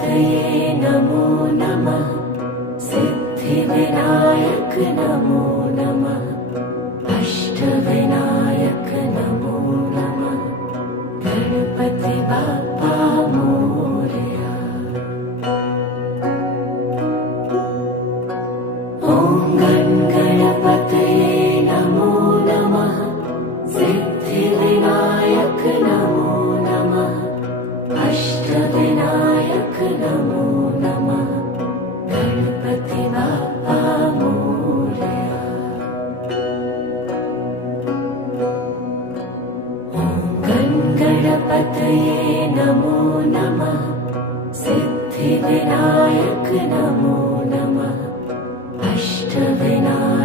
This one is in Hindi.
तये नमो नमः। सिद्धिविनायक नमो नमः। अष्टविनायक नमो नमः। गणपति बाप्पा मोरया। ॐ गणपतये नमो नमः। सिद्धिविनायक नमो नमः। अष्टविनायक नमो नमः। गणपति बाप्पा मोरया। ॐ गणपतये नमो नमः। सिद्धिविनायक नमो नमः। अष्टविनायक